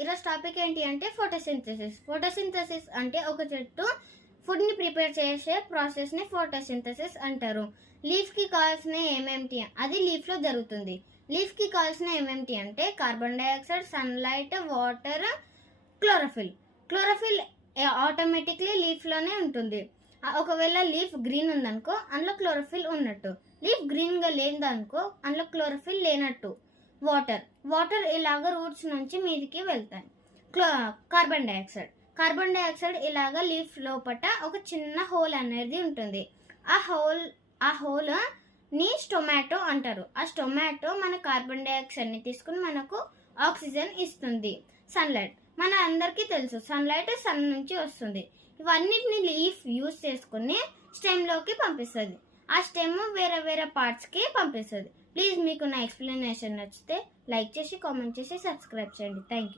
ఈరోజు టాపిక్ ఏంటి అంటే ఫోటోసింథసిస్ అంటే ఒక చెట్టు ఫుడ్ని ప్రిపేర్ చేసే ప్రాసెస్ని ఫోటోసింథసిస్ అంటారు. లీఫ్కి కావాల్సిన ఏమేమిటి అది లీఫ్లో జరుగుతుంది. లీఫ్కి కావాల్సిన ఏమేమిటి అంటే carbon dioxide, sunlight, water, chlorophyll automatically లీఫ్లోనే ఉంటుంది. ఒకవేళ లీఫ్ గ్రీన్ ఉందనుకో అందులో క్లోరోఫిల్ ఉన్నట్టు, లీఫ్ గ్రీన్గా లేదనుకో అందులో క్లోరోఫిల్ లేనట్టు. వాటర్ ఇలాగ రూట్స్ నుంచి మీదికి వెళ్తాయి. కార్బన్ డైఆక్సైడ్ ఇలాగ లీఫ్ లోపల ఒక చిన్న హోల్ అనేది ఉంటుంది. ఆ హోల్ ని స్టొమాటో అంటారు. ఆ స్టొమాటో మన కార్బన్ డైఆక్సైడ్ని తీసుకుని మనకు ఆక్సిజన్ ఇస్తుంది. సన్లైట్ మన అందరికీ తెలుసు, సన్లైట్ సన్ నుంచి వస్తుంది. ఇవన్నిటిని లీఫ్ యూజ్ చేసుకుని స్టెమ్లోకి పంపిస్తుంది. ఆ స్టెమ్ వేరే వేరే పార్ట్స్కి పంపిస్తుంది. ప్లీజ్ మీకు నా ఎక్స్ప్లెనేషన్ నచ్చితే లైక్ చేసి, కామెంట్ చేసి, సబ్స్క్రైబ్ చేయండి. Thank you.